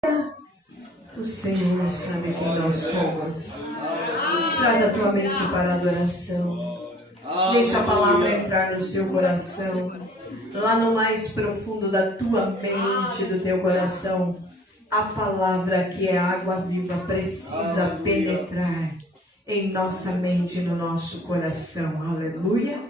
O Senhor sabe quem nós somos. Traz a tua mente para a adoração. Deixa a palavra entrar no seu coração. Lá no mais profundo da tua mente, do teu coração, a palavra que é água viva precisa penetrar em nossa mente e no nosso coração. Aleluia.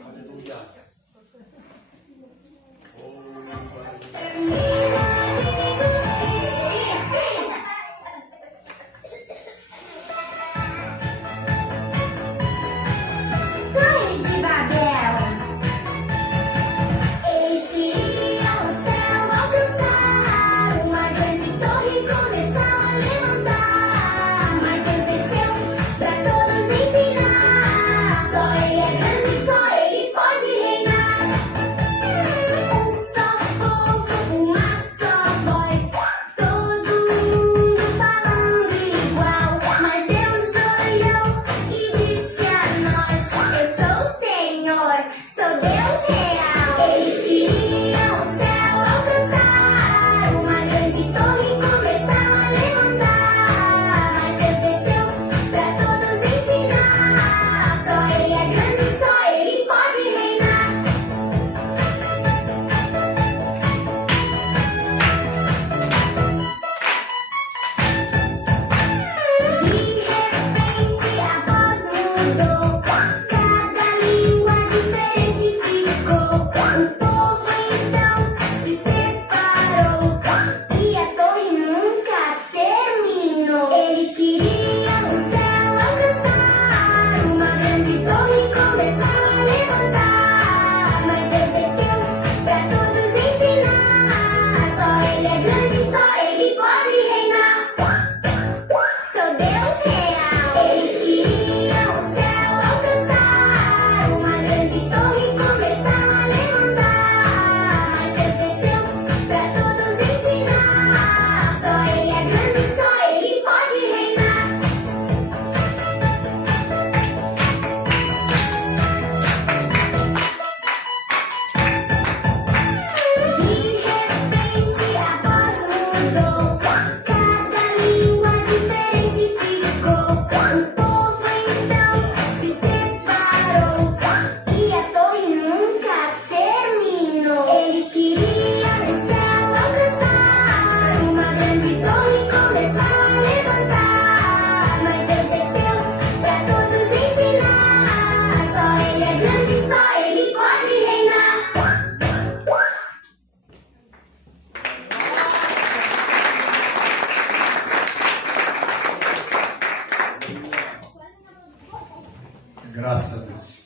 Graças a Deus.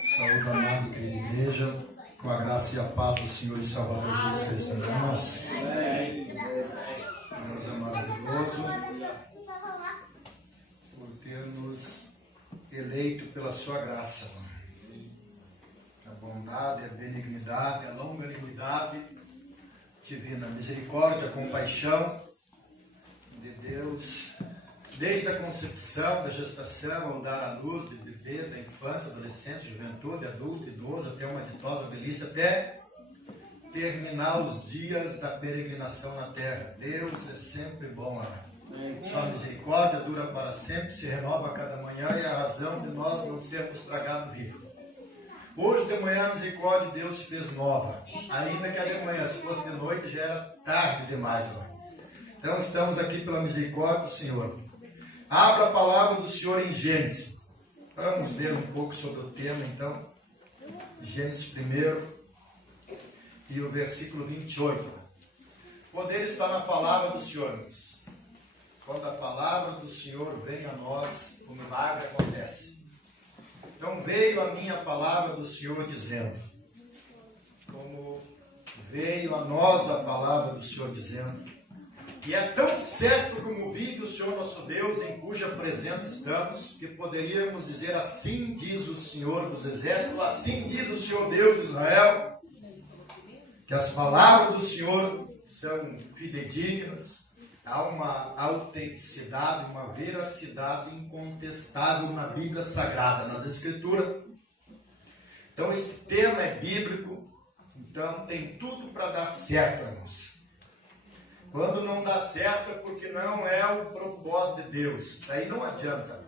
Saúde amado, querida igreja, com a graça e a paz do Senhor e Salvador Jesus Cristo, irmãos. Deus é maravilhoso por ter nos eleito pela sua graça. A bondade, a benignidade, a longanimidade divina, a misericórdia, a compaixão de Deus, desde a concepção, da gestação, ao dar à luz, de viver, da infância, adolescência, juventude, adulto, idoso, até uma ditosa velhice, até terminar os dias da peregrinação na terra. Deus é sempre bom, amém. Sua misericórdia dura para sempre, se renova a cada manhã e é a razão de nós não sermos tragados vivos. Hoje de manhã a misericórdia de Deus se fez nova, ainda que a de manhã, se fosse de noite, já era tarde demais, amém. Então estamos aqui pela misericórdia do Senhor. Abra a palavra do Senhor em Gênesis. Vamos ler um pouco sobre o tema, então. Gênesis 1 e o versículo 28. O poder está na palavra do Senhor, irmãos. Quando a palavra do Senhor vem a nós, o milagre acontece. Então veio a minha palavra do Senhor dizendo, como veio a nós a palavra do Senhor dizendo, e é tão certo como vive o Senhor nosso Deus, em cuja presença estamos, que poderíamos dizer, assim diz o Senhor dos Exércitos, assim diz o Senhor Deus de Israel, que as palavras do Senhor são fidedignas, há uma autenticidade, uma veracidade incontestável na Bíblia Sagrada, nas Escrituras. Então, esse tema é bíblico, então tem tudo para dar certo, irmãos. Quando não dá certo é porque não é o propósito de Deus. Aí não adianta.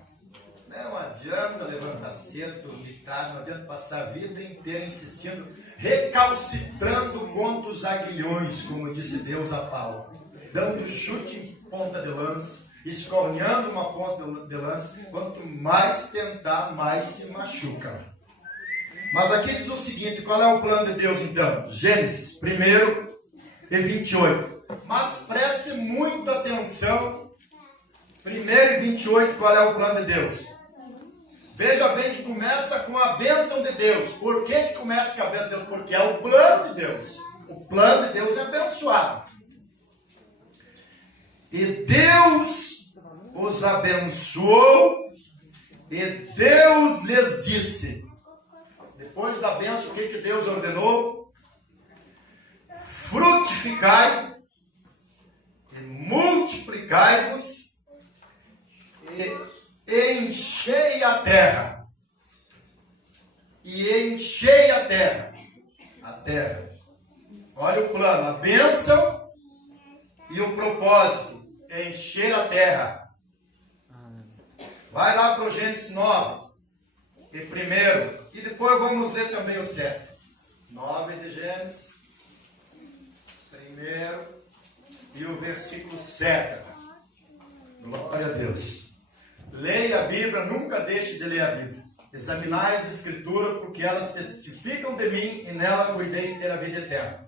Não adianta levantar cedo, dormir tarde, não adianta passar a vida inteira insistindo, recalcitrando contra os aguilhões, como disse Deus a Paulo. Dando chute em ponta de lança, escorneando uma ponta de lança. Quanto mais tentar, mais se machuca. Mas aqui diz o seguinte, qual é o plano de Deus então? Gênesis 1 e 28. Mas preste muita atenção. 1 e 28, qual é o plano de Deus? Veja bem que começa com a bênção de Deus. Por que começa com a bênção de Deus? Porque é o plano de Deus. O plano de Deus é abençoado. E Deus os abençoou e Deus lhes disse. Depois da bênção, o que Deus ordenou? Frutificai e multiplicai-vos e enchei a terra. E enchei a terra. A terra. Olha o plano, a bênção e o propósito. Encher a terra. Vai lá para o Gênesis 9. E primeiro. E depois vamos ler também o 7. 9 de Gênesis. Primeiro. E o versículo 7. Glória a Deus. Leia a Bíblia, nunca deixe de ler a Bíblia. Examinai as Escrituras, porque elas testificam de mim, e nela cuideis ter a vida eterna.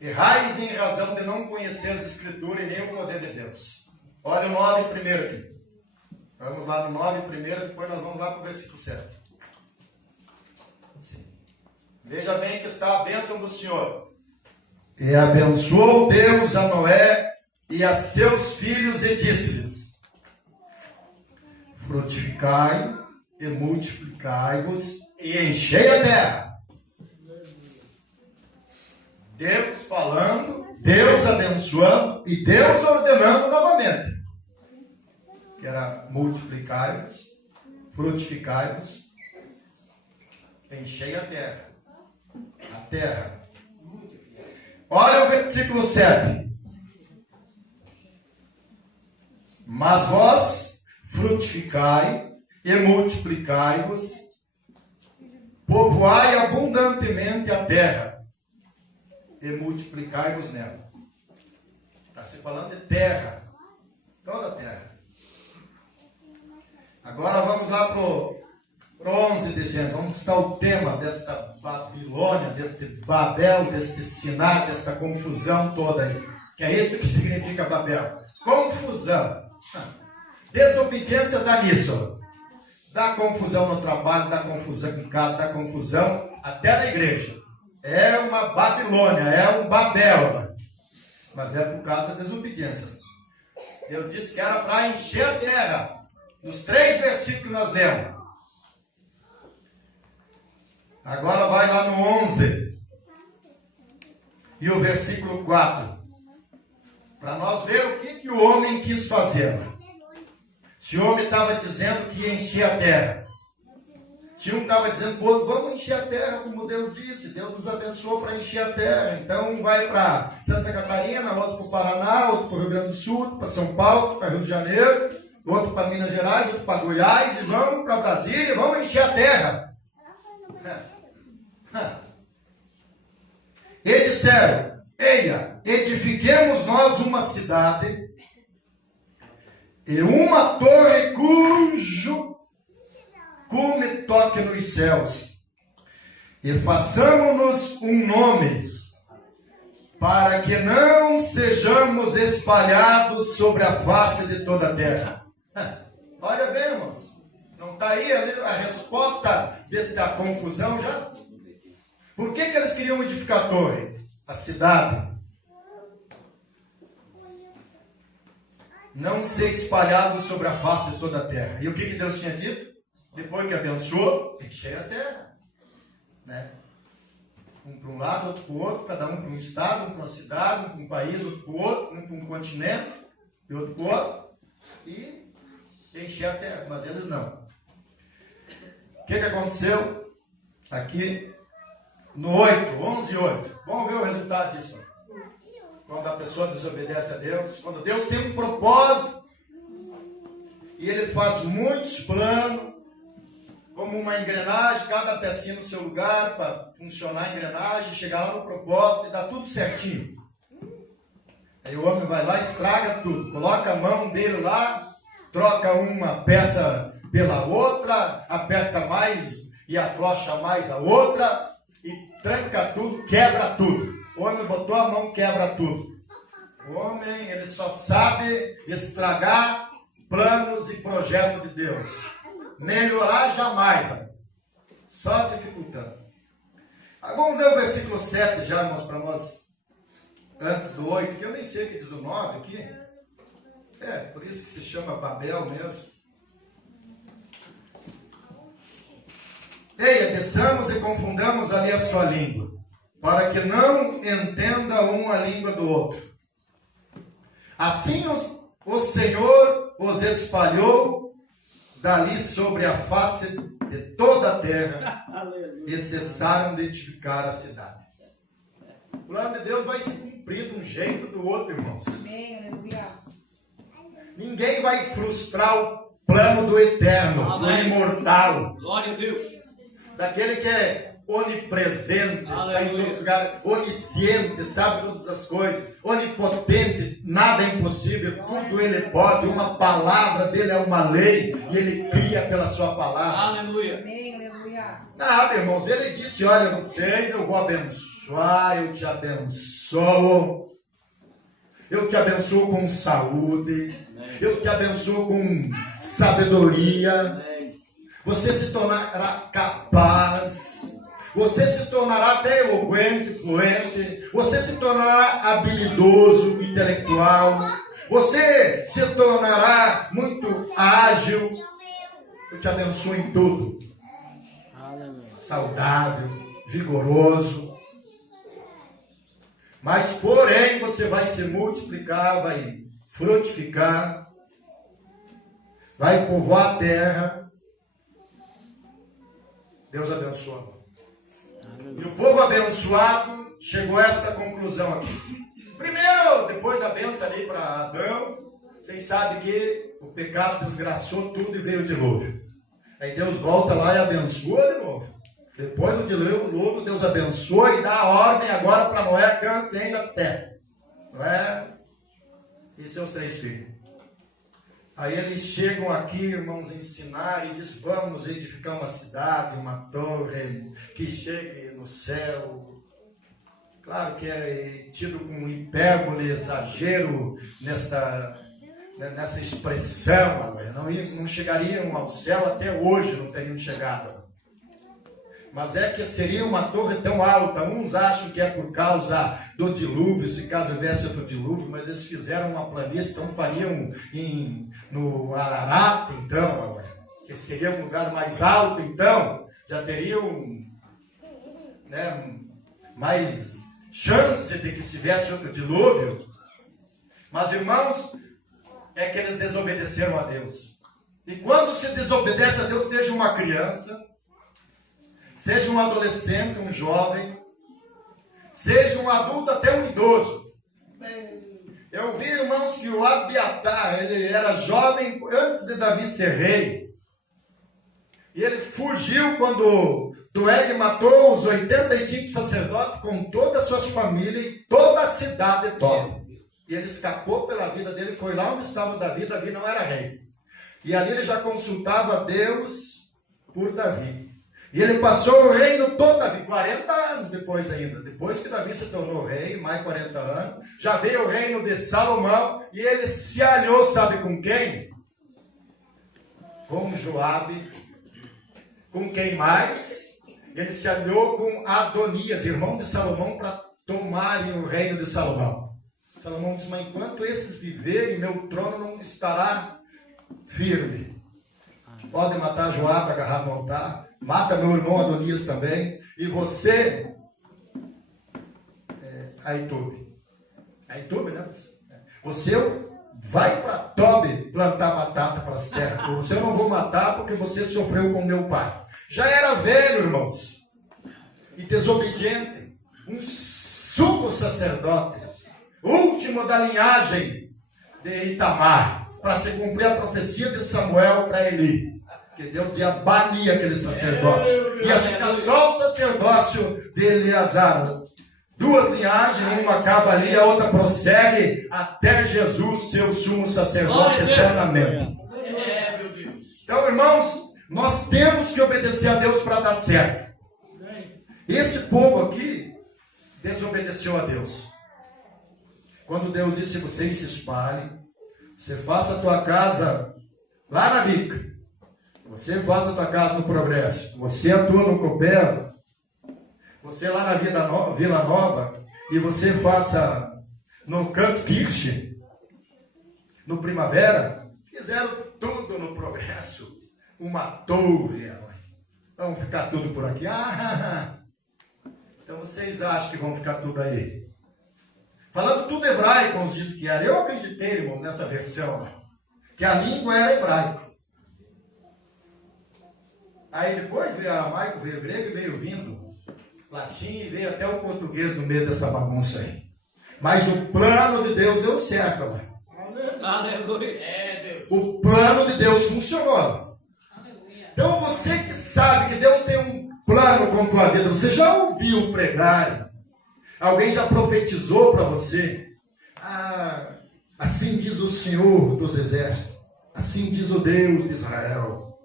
Errais em razão de não conhecer as Escrituras e nem o poder de Deus. Olha o 9 primeiro aqui. Vamos lá no 9 primeiro, depois nós vamos lá para o versículo 7. Sim. Veja bem que está a bênção do Senhor. E abençoou Deus a Noé e a seus filhos e disse-lhes: frutificai e multiplicai-vos e enchei a terra. Deus falando, Deus abençoando e Deus ordenando novamente. Que era multiplicai-vos, frutificai-vos, enchei a terra. A terra. Olha o versículo 7. Mas vós frutificai e multiplicai-vos, povoai abundantemente a terra e multiplicai-vos nela. Está se falando de terra, toda a terra. Agora vamos lá para o 11 de Gênesis, onde está o tema desta Babilônia, deste Babel, deste Siná, desta confusão toda aí. Que é isso que significa Babel. Confusão. Desobediência dá nisso. Dá confusão no trabalho, dá confusão em casa, dá confusão até na igreja. É uma Babilônia, é um Babel. Mas é por causa da desobediência. Deus disse que era para encher a terra. Nos 3 versículos que nós lemos. Agora vai lá no 11. E o versículo 4. Para nós ver o que o homem quis fazer. Se o homem estava dizendo que ia encher a terra. Se um estava dizendo para o outro, vamos encher a terra, como Deus disse. Deus nos abençoou para encher a terra. Então um vai para Santa Catarina, outro para o Paraná, outro para o Rio Grande do Sul, outro para São Paulo, para Rio de Janeiro, outro para Minas Gerais, outro para Goiás, e vamos para Brasília, vamos encher a terra. E disseram: eia, edifiquemos nós uma cidade e uma torre cujo cume toque nos céus, e façamos-nos um nome, para que não sejamos espalhados sobre a face de toda a terra. Olha bem, irmãos, não está aí a resposta desta confusão já? Por que eles queriam edificar a torre? A cidade. Não ser espalhado sobre a face de toda a terra. E o que Deus tinha dito? Depois que abençoou, encher a terra. Né? Um para um lado, outro para o outro, cada um para um estado, um para uma cidade, um para um país, outro para o outro, um para um continente, e outro para o outro. E encher a terra. Mas eles não. O que aconteceu aqui no 8, 11 e 8? Vamos ver o resultado disso. quando a pessoa desobedece a Deus, quando Deus tem um propósito e Ele faz muitos planos, como uma engrenagem, cada pecinha no seu lugar para funcionar a engrenagem, chegar lá no propósito e dá tudo certinho. Aí o homem vai lá e estraga tudo, coloca a mão dele lá, troca uma peça pela outra, aperta mais e afrouxa mais a outra e tranca tudo, quebra tudo. O homem botou a mão, quebra tudo. O homem, ele só sabe estragar planos e projetos de Deus. Melhorar jamais, só dificultando. Vamos ler o versículo 7 já, irmãos, para nós, antes do 8, que eu nem sei o que diz o 9 aqui. Por isso que se chama Babel mesmo. Eia, desçamos e confundamos ali a sua língua, para que não entenda um a língua do outro. Assim o Senhor os espalhou dali sobre a face de toda a terra e cessaram de edificar a cidade. O plano de Deus vai se cumprir de um jeito ou do outro, irmãos. Ninguém vai frustrar o plano do eterno, do imortal. Glória a Deus. Daquele que é onipresente, está em todos os lugares, onisciente, sabe todas as coisas, onipotente, nada é impossível, tudo ele pode, uma palavra dele é uma lei, e ele cria pela sua palavra. Aleluia. Nada, irmãos, ele disse, olha, vocês, eu vou abençoar, eu te abençoo com saúde, eu te abençoo com sabedoria, você se tornará capaz, você se tornará até eloquente, fluente, você se tornará habilidoso, intelectual, você se tornará muito ágil, eu te abençoo em tudo, saudável, vigoroso, mas porém você vai se multiplicar, vai frutificar, vai povoar a terra. Deus abençoa. E o povo abençoado chegou a esta conclusão aqui. Primeiro, depois da bênção ali para Adão, vocês sabem que o pecado desgraçou tudo e veio o dilúvio. Aí Deus volta lá e abençoa de novo. Depois do dilúvio, Deus abençoa e dá a ordem agora para Noé, Cã, Sem e Jafté. Noé e seus 3 filhos. Aí eles chegam aqui, irmãos, ensinar e diz, vamos edificar uma cidade, uma torre que chegue no céu. Claro que é tido com hipérbole, exagero nessa expressão. Não chegariam ao céu até hoje, não teriam chegado. Mas é que seria uma torre tão alta, uns acham que é por causa do dilúvio, se caso houvesse outro dilúvio, mas eles fizeram uma planície, então fariam no Ararat, então, que seria um lugar mais alto, então, já teriam mais chance de que se tivesse outro dilúvio. Mas, irmãos, é que eles desobedeceram a Deus. E quando se desobedece a Deus, seja uma criança, seja um adolescente, um jovem, seja um adulto, até um idoso. Eu vi, irmãos, que o Abiatar, ele era jovem antes de Davi ser rei. E ele fugiu quando Doeg matou os 85 sacerdotes com todas as suas famílias e toda a cidade toda. E ele escapou pela vida dele, foi lá onde estava Davi. Davi não era rei. E ali ele já consultava Deus por Davi. E ele passou o reino todo, Davi, 40 anos depois ainda. Depois que Davi se tornou rei, mais 40 anos, já veio o reino de Salomão, e ele se aliou, sabe com quem? Com Joabe. Com quem mais? Ele se aliou com Adonias, irmão de Salomão, para tomarem o reino de Salomão. Salomão disse, mas enquanto esses viverem, meu trono não estará firme. Pode matar Joabe, agarrar no altar. Mata meu irmão Adonias também. E você, Aitube, né? Você vai para Tobi plantar batata para as terras. Você eu não vou matar porque você sofreu com meu pai. Já era velho, irmãos, e desobediente. Um sumo sacerdote. último da linhagem de Itamar, para se cumprir a profecia de Samuel para Eli, que Deus ia banir aquele sacerdócio, ia ficar só o sacerdócio de Eleazar. Duas linhagens, uma acaba ali, a outra prossegue até Jesus ser o sumo sacerdote eternamente. Então, irmãos, nós temos que obedecer a Deus para dar certo. Esse povo aqui desobedeceu a Deus. Quando Deus disse: você se espalhe, você faça a tua casa lá na bica, você faça a tua casa no Progresso, você atua no Coopera, você lá na Vila Nova, e você faça no Canto Kirche, no Primavera. Fizeram tudo no Progresso, uma torre. Vamos ficar tudo por aqui. Então vocês acham que vão ficar tudo aí? Falando tudo hebraico, uns dizem que era. Eu acreditei, irmãos, nessa versão, que a língua era hebraico. Aí depois veio aramaico, veio grego e veio vindo latim e veio até o português no meio dessa bagunça aí. Mas o plano de Deus deu certo, amém. Aleluia. O plano de Deus funcionou. Então você que sabe que Deus tem um plano com a tua vida, você já ouviu pregar? Alguém já profetizou para você? Assim diz o Senhor dos Exércitos, assim diz o Deus de Israel,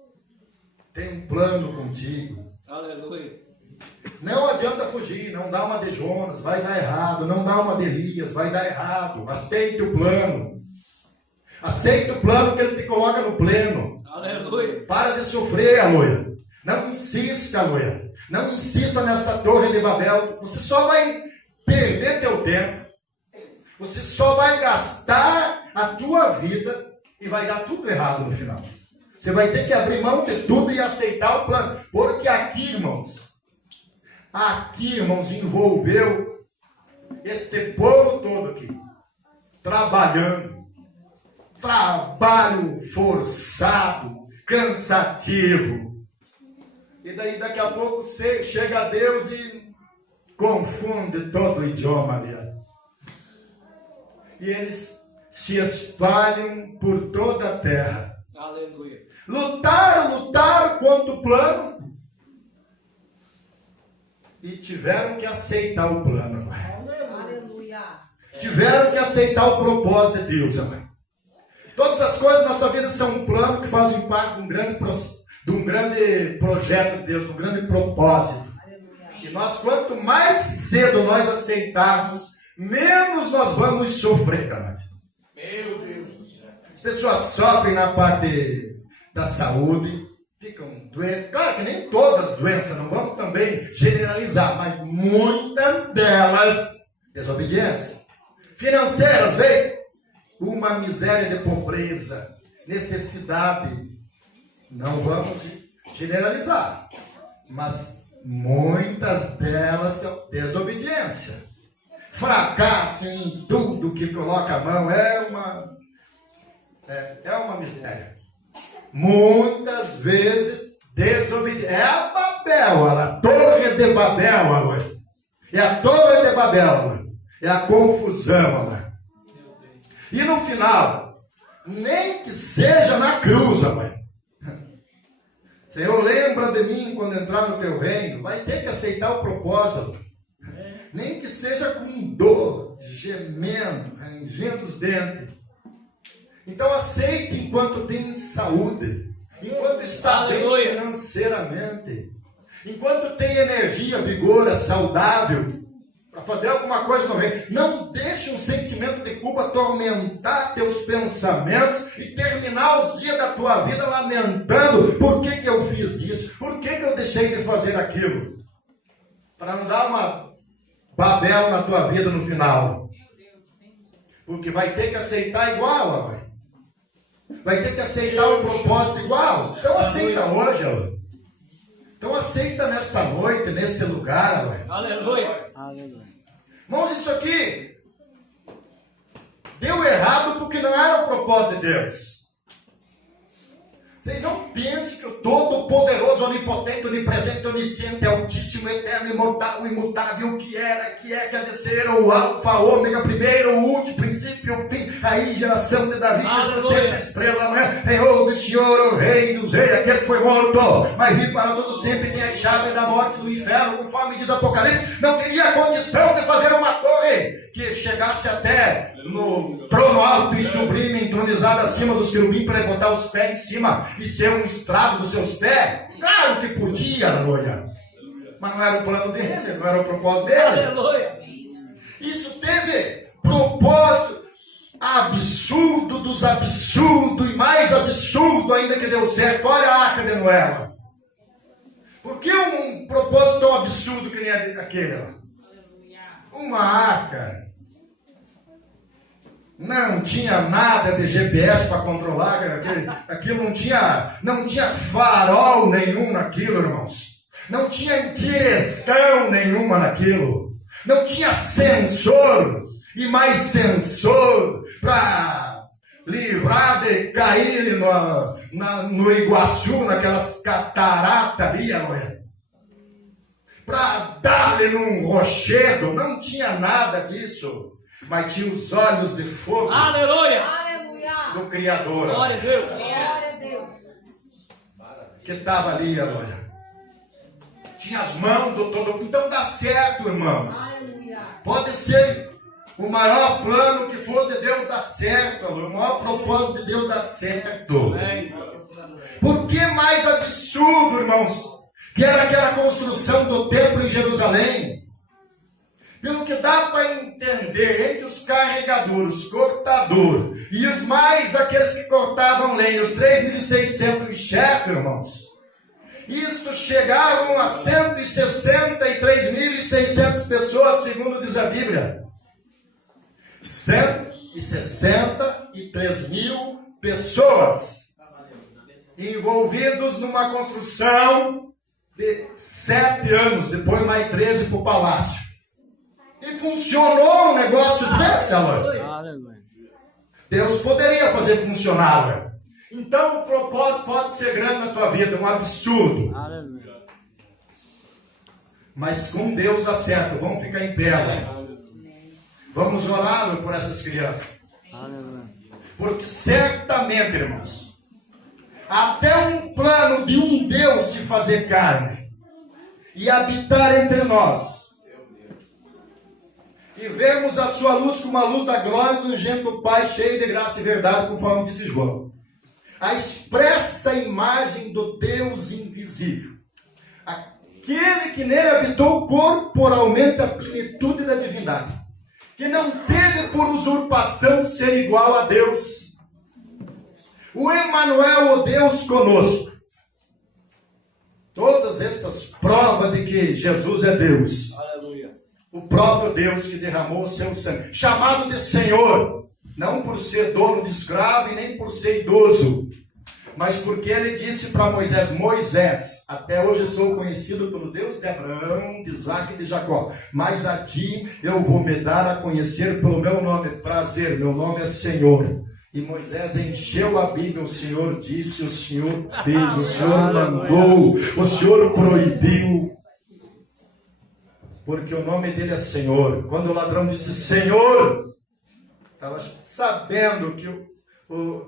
tem um plano contigo. Aleluia. Não adianta fugir, não dá uma de Jonas, vai dar errado. Não dá uma de Elias, vai dar errado. Aceite o plano. Aceite o plano que ele te coloca no pleno. Aleluia. Para de sofrer, aleluia. Não insista, aleluia. Não insista nesta torre de Babel. Você só vai perder teu tempo. Você só vai gastar a tua vida e vai dar tudo errado no final. Você vai ter que abrir mão de tudo e aceitar o plano. Porque aqui, irmãos, envolveu este povo todo aqui, trabalhando, trabalho forçado, cansativo. E daí daqui a pouco chega Deus e confunde todo o idioma ali. E eles se espalham por toda a terra. Aleluia. Lutaram contra o plano. E tiveram que aceitar o plano. Aleluia. Tiveram que aceitar o propósito de Deus. Todas as coisas da nossa vida são um plano que fazem parte de um grande projeto de Deus, de um grande propósito. E nós, quanto mais cedo nós aceitarmos, menos nós vamos sofrer. Meu Deus do céu. As pessoas sofrem na parte da saúde, ficam doentes. Claro que nem todas as doenças, não vamos também generalizar, mas muitas delas, desobediência. Financeira, às vezes, uma miséria de pobreza, necessidade. Não vamos generalizar, mas muitas delas são desobediência. Fracasso em tudo que coloca a mão é uma miséria. Muitas vezes desobediência. É a Babel, a torre de Babel, amor. É a torre de Babel, amor. É a confusão, amor. E no final, nem que seja na cruz, amor. Senhor, lembra de mim quando entrar no teu reino. Vai ter que aceitar o propósito. Nem que seja com dor, gemendo, rangendo os dentes. Então aceite enquanto tem saúde, enquanto está bem financeiramente, enquanto tem energia, vigor, é saudável, para fazer alguma coisa no reino. Não deixe um sentimento de culpa atormentar teus pensamentos e terminar os dias da tua vida lamentando: por que eu fiz isso? Por que eu deixei de fazer aquilo? Para não dar uma Babel na tua vida no final. Porque vai ter que aceitar igual, mãe. Vai ter que aceitar o propósito igual. Então aceita hoje, amor. Então aceita nesta noite, neste lugar, amor. Aleluia. Irmãos, isso aqui deu errado porque não era o propósito de Deus. Vocês não pense que o Todo-Poderoso, Onipotente, Onipresente, Onisciente, Altíssimo, Eterno, Imortal, Imutável, que era, que é, que há de ser, o Alfa, o Ômega, primeiro, o último, princípio, o fim, a geração de Davi, a estrela da manhã, Senhor do Senhor, o Rei dos Reis, aquele que foi morto, mas vive para todo sempre, tem a chave da morte do inferno, conforme diz Apocalipse, não teria condição de fazer uma torre que chegasse até no trono alto e sublime, entronizado acima dos querubins, para botar os pés em cima e ser um estrado dos seus pés? Claro que podia, aleluia. Mas não era o plano dele, não era o propósito dele. Aleluia. Isso teve propósito absurdo dos absurdos e mais absurdo ainda que deu certo. Olha a Arca de Noé. Por que um propósito tão absurdo que nem aquele? Uma arca. Não tinha nada de GPS para controlar, aquilo não tinha farol nenhum naquilo, irmãos. Não tinha direção nenhuma naquilo. Não tinha sensor e mais sensor para livrar de cair no Iguaçu, naquelas cataratas ali, para dar-lhe num rochedo. Não tinha nada disso. Mas tinha os olhos de fogo. Aleluia. Do Criador. Glória a Deus. Glória a Deus. Que estava ali, aleluia. Tinha as mãos do todo. Então dá certo, irmãos. Aleluia. Pode ser o maior plano que for de Deus dá certo, aleluia. O maior propósito de Deus dá certo. Amém. Por que mais absurdo, irmãos, que era aquela construção do templo em Jerusalém? Pelo que dá para entender, entre os carregadores, cortador, e os mais aqueles que cortavam lenha, os 3.600 chefes, irmãos, isto chegavam a 163.600 pessoas, segundo diz a Bíblia. 163 mil pessoas envolvidos numa construção de 7 anos, depois mais 13 para o palácio. E funcionou um negócio desse, aleluia. Deus poderia fazer funcionar, aleluia. Então o propósito pode ser grande na tua vida, um absurdo. Aleluia. Mas com Deus dá certo. Vamos ficar em pé, aleluia. Vamos orar, aleluia, por essas crianças. Aleluia. Porque certamente, irmãos, até um plano de um Deus se fazer carne e habitar entre nós, e vemos a sua luz como a luz da glória do unigênito Pai, cheio de graça e verdade, conforme disse João. A expressa imagem do Deus invisível. Aquele que nele habitou corporalmente a plenitude da divindade. Que não teve por usurpação ser igual a Deus. O Emanuel, o Deus conosco. Todas essas provas de que Jesus é Deus. O próprio Deus que derramou o seu sangue, chamado de Senhor, não por ser dono de escravo e nem por ser idoso, mas porque ele disse para Moisés: Moisés, até hoje sou conhecido pelo Deus de Abraão, de Isaac e de Jacó, mas a ti eu vou me dar a conhecer pelo meu nome, prazer, meu nome é Senhor. E Moisés encheu a Bíblia, o Senhor disse, o Senhor fez, o Senhor mandou, o Senhor proibiu. Porque o nome dele é Senhor. Quando o ladrão disse Senhor, estava sabendo que o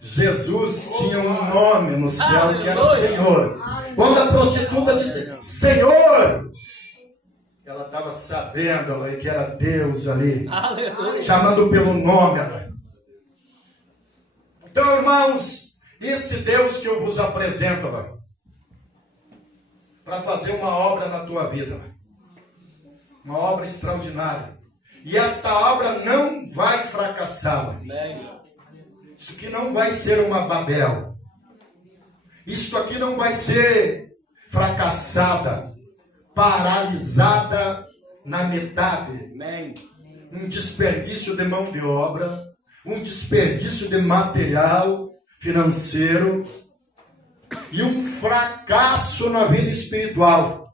Jesus tinha um nome no céu que era Senhor. Quando a prostituta disse Senhor, ela estava sabendo que era Deus ali, chamando pelo nome. Então, irmãos, esse Deus que eu vos apresento para fazer uma obra na tua vida, uma obra extraordinária. E esta obra não vai fracassar. Isso aqui não vai ser uma Babel. Isto aqui não vai ser fracassada, paralisada na metade. Um desperdício de mão de obra, um desperdício de material financeiro e um fracasso na vida espiritual.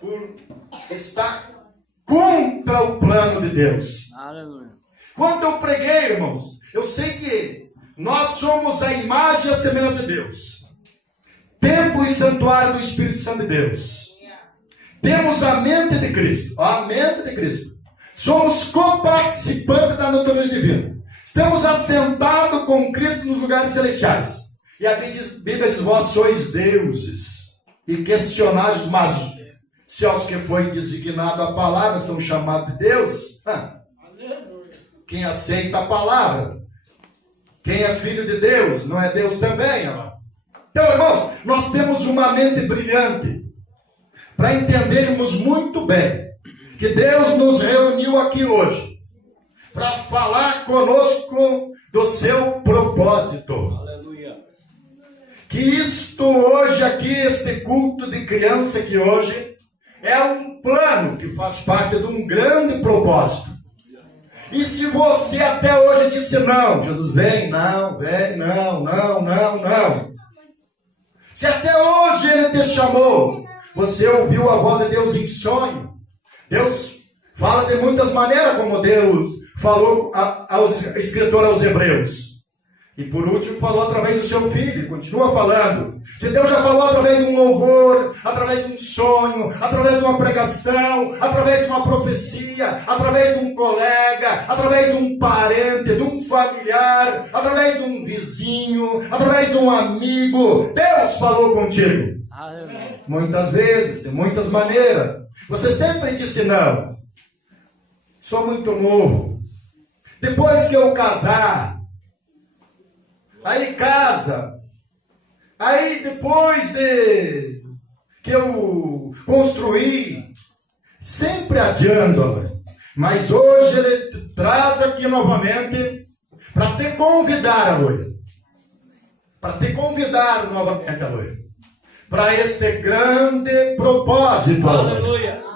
Por estar contra o plano de Deus. Aleluia. Quando eu preguei, irmãos, eu sei que nós somos a imagem e a semelhança de Deus. templo e santuário do Espírito Santo de Deus. Temos a mente de Cristo. A mente de Cristo. Somos coparticipantes da natureza divina. Estamos assentados com Cristo nos lugares celestiais. E a Bíblia diz, vós sois deuses. E questionais, mas se aos que foi designado a palavra são chamados de Deus, quem aceita a palavra, quem é filho de Deus, não é Deus também, amado? Então, irmãos, nós temos uma mente brilhante para entendermos muito bem que Deus nos reuniu aqui hoje para falar conosco do seu propósito. Aleluia. Que isto hoje aqui, este culto de criança aqui hoje, é um plano que faz parte de um grande propósito. E se você até hoje disse não, Jesus vem, não. Se até hoje Ele te chamou, você ouviu a voz de Deus em sonho. Deus fala de muitas maneiras, como Deus falou aos escritores aos Hebreus. E por último falou através do seu filho, e continua falando. Se Deus já falou através de um louvor, através de um sonho, através de uma pregação, através de uma profecia, através de um colega, através de um parente, de um familiar, através de um vizinho, através de um amigo, Deus falou contigo. Aleluia. Muitas vezes, de muitas maneiras. Você sempre disse não. Sou muito novo. Depois que eu casar, aí casa, aí depois de que eu construí, sempre adiando, mas hoje Ele te traz aqui novamente para te convidar, aleluia, para te convidar novamente, aleluia, para este grande propósito, Aleluia.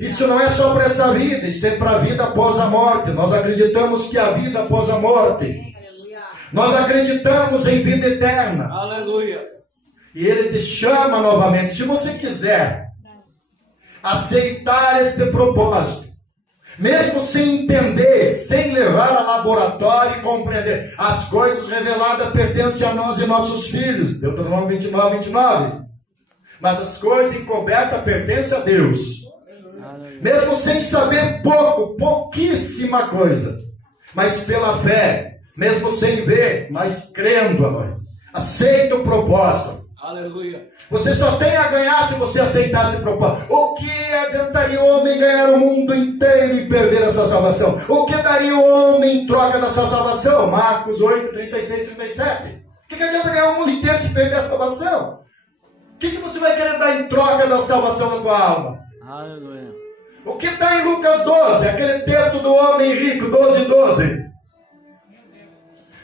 Isso não é só para essa vida, isso é para a vida após a morte. Nós acreditamos que a vida após a morte, nós acreditamos em vida eterna. Aleluia. E Ele te chama novamente. Se você quiser aceitar este propósito, mesmo sem entender, sem levar a laboratório e compreender, as coisas reveladas pertencem a nós e nossos filhos. Deuteronômio 29, 29. Mas as coisas encobertas pertencem a Deus. Mesmo sem saber pouquíssima coisa, mas pela fé, mesmo sem ver, mas crendo, amor, aceita o propósito. Aleluia. Você só tem a ganhar se você aceitar esse propósito. O que adiantaria o homem ganhar o mundo inteiro e perder a sua salvação? O que daria o homem em troca da sua salvação? Marcos 8, 36, 37. O que adianta ganhar o mundo inteiro se perder a salvação? O que você vai querer dar em troca da salvação da tua alma? Aleluia. O que está em Lucas 12, aquele texto do homem rico, 12, 12.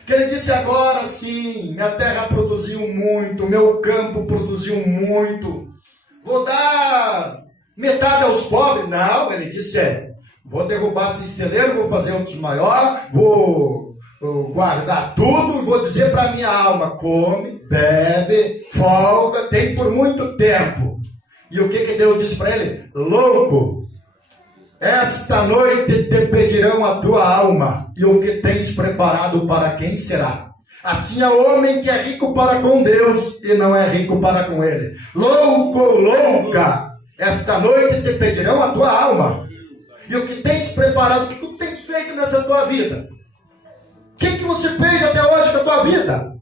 Que ele disse, agora sim, minha terra produziu muito, meu campo produziu muito. Vou dar metade aos pobres? Não, ele disse, vou derrubar esse celeiro, vou fazer outros maior, vou guardar tudo e vou dizer para a minha alma, come, bebe, folga, tem por muito tempo. E o que Deus disse para ele? Louco! Esta noite te pedirão a tua alma, e o que tens preparado para quem será? Assim é o homem que é rico para com Deus e não é rico para com ele. Louco, louca, esta noite te pedirão a tua alma, e o que tens preparado, o que tu tens feito nessa tua vida? O que você fez até hoje com a tua vida?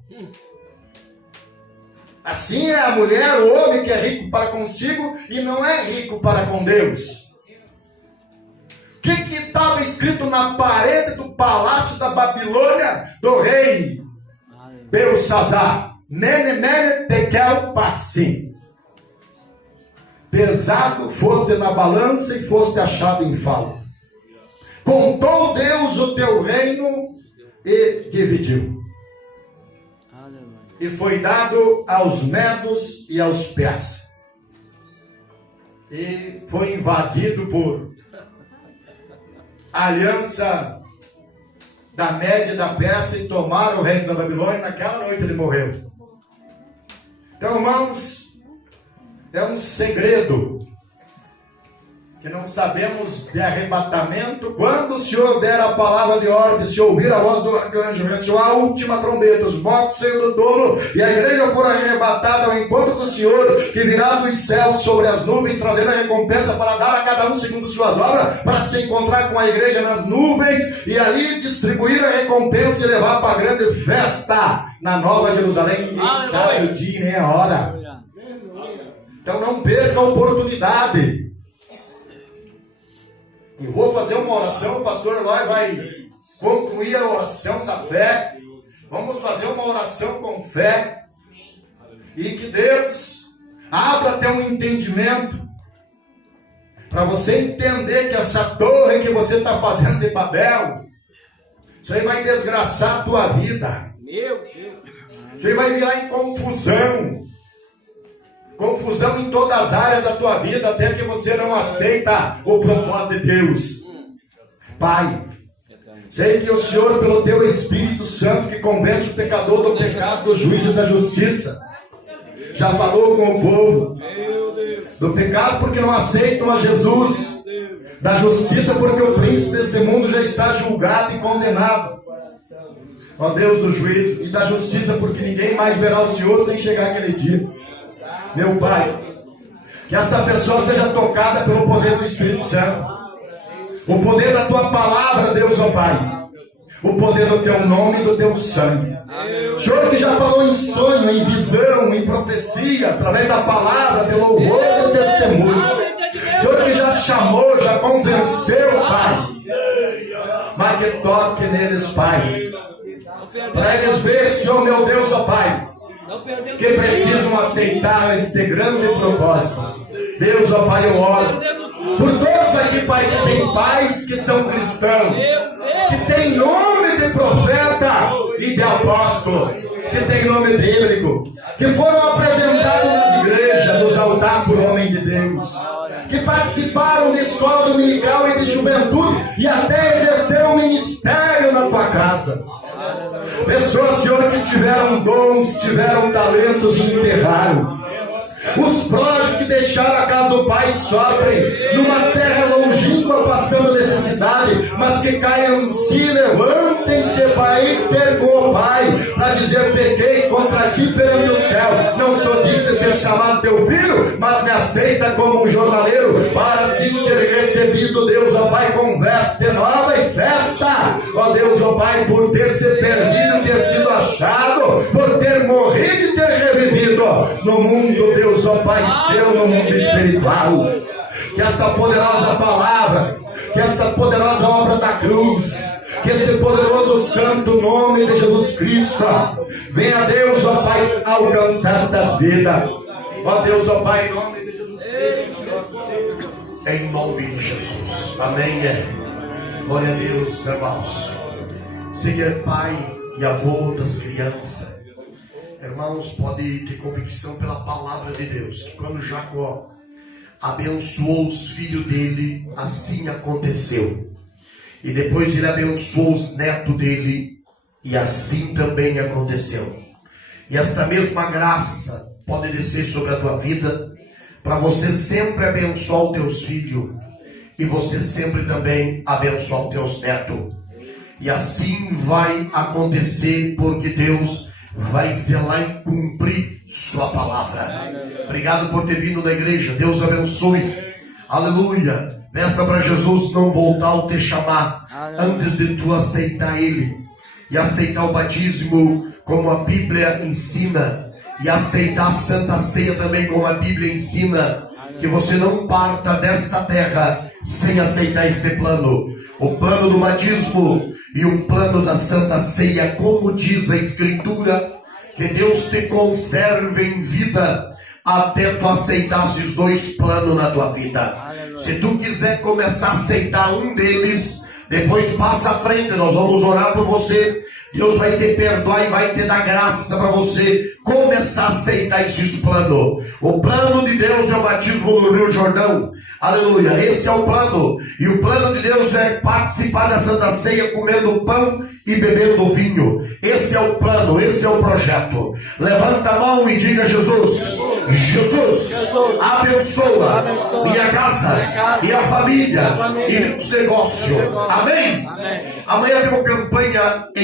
Assim é a mulher, o homem que é rico para consigo e não é rico para com Deus. O que estava escrito na parede do palácio da Babilônia do rei Belsazar? Mene, mene, tekel, parsim. Pesado foste na balança e foste achado em falta. Contou Deus o teu reino e dividiu. E foi dado aos medos e aos persas. E foi invadido por aliança da Média e da Pérsia e tomaram o reino da Babilônia. Naquela noite ele morreu. Então, irmãos, é um segredo que não sabemos de arrebatamento, quando o Senhor der a palavra de ordem, se ouvir a voz do arcanjo, ressoar a última trombeta, os mortos sendo dono, e a igreja for arrebatada ao encontro do Senhor, que virá dos céus sobre as nuvens, trazendo a recompensa para dar a cada um segundo suas obras, para se encontrar com a igreja nas nuvens, e ali distribuir a recompensa e levar para a grande festa na Nova Jerusalém. Ninguém sabe o dia nem a hora. Então não perca a oportunidade. Eu vou fazer uma oração, o pastor Eloy vai concluir a oração da fé. Vamos fazer uma oração com fé. E que Deus abra teu entendimento, para você entender que essa torre que você está fazendo de Babel, isso aí vai desgraçar a tua vida. Meu Deus. Isso aí vai virar em confusão. Confusão em todas as áreas da tua vida, até que você não aceita o propósito de Deus. Pai, sei que o Senhor, pelo teu Espírito Santo, que convence o pecador do pecado, do juízo e da justiça, já falou com o povo. Do pecado porque não aceitam a Jesus, da justiça porque o príncipe desse mundo já está julgado e condenado, ó Deus do juízo, e da justiça porque ninguém mais verá o Senhor sem chegar aquele dia. Meu Pai, que esta pessoa seja tocada pelo poder do Espírito Santo, o poder da tua palavra, Deus, ó Pai, o poder do teu nome e do teu sangue. Senhor que já falou em sonho, em visão, em profecia, através da palavra, de louvor e do testemunho. Senhor que já chamou, já convenceu, Pai, mas que toque neles, Pai, para eles verem, Senhor meu Deus, ó Pai, que precisam aceitar este grande propósito. Deus, ó Pai, eu oro por todos aqui, Pai, que tem pais que são cristãos, que tem nome de profeta e de apóstolo, que tem nome bíblico, que foram apresentados nas igrejas, nos altares por homem de Deus, que participaram de escola dominical e de juventude e até exerceram ministério na tua casa. Pessoas, Senhor, que tiveram dons, tiveram talentos e enterraram. Os pródigos que deixaram a casa do Pai sofrem numa terra longínqua, passando necessidade, mas que caiam em si, levantem-se, Pai, perdoa, Pai, para dizer: pequei contra ti perante o céu, não sou digno de ser chamado teu filho, mas me aceita como um jornaleiro, para assim ser recebido, Deus, ó Pai, com veste nova e festa, ó Deus, ó Pai, por ter se perdido, ter sido achado, por ter morrido e ter revivido no mundo, Deus, ó Pai, seu, no mundo espiritual. Que esta poderosa palavra, que esta poderosa obra da cruz, que esse poderoso santo nome de Jesus Cristo venha, Deus, ó Pai, alcançar estas vidas. Ó Deus, ó Pai, em nome de Jesus Cristo. Em nome de Jesus. Amém. Glória a Deus, irmãos. Seja pai e avô das crianças. Irmãos, pode ter convicção pela palavra de Deus, que quando Jacó abençoou os filhos dele, assim aconteceu. E depois ele abençoou os netos dele, e assim também aconteceu. E esta mesma graça pode descer sobre a tua vida, para você sempre abençoar os teus filhos, e você sempre também abençoar os teus netos. E assim vai acontecer, porque Deus vai zelar e cumprir sua palavra. Obrigado por ter vindo da igreja. Deus abençoe. Aleluia. Peça para Jesus não voltar a te chamar antes de tu aceitar Ele, e aceitar o batismo como a Bíblia ensina, e aceitar a Santa Ceia também como a Bíblia ensina. Que você não parta desta terra sem aceitar este plano, o plano do batismo e o plano da Santa Ceia, como diz a Escritura. Que Deus te conserve em vida até tu aceitar esses dois planos na tua vida. Se tu quiser começar a aceitar um deles, depois passa à frente, nós vamos orar por você. Deus vai te perdoar e vai te dar graça para você começar a aceitar esses planos. O plano de Deus é o batismo no Rio Jordão. Aleluia, esse é o plano. E o plano de Deus é participar da Santa Ceia comendo pão e bebendo vinho. Este é o plano, este é o projeto. Levanta a mão e diga: Jesus, Jesus, abençoa minha casa, minha família e meus negócios. Amém? Amanhã tem uma campanha em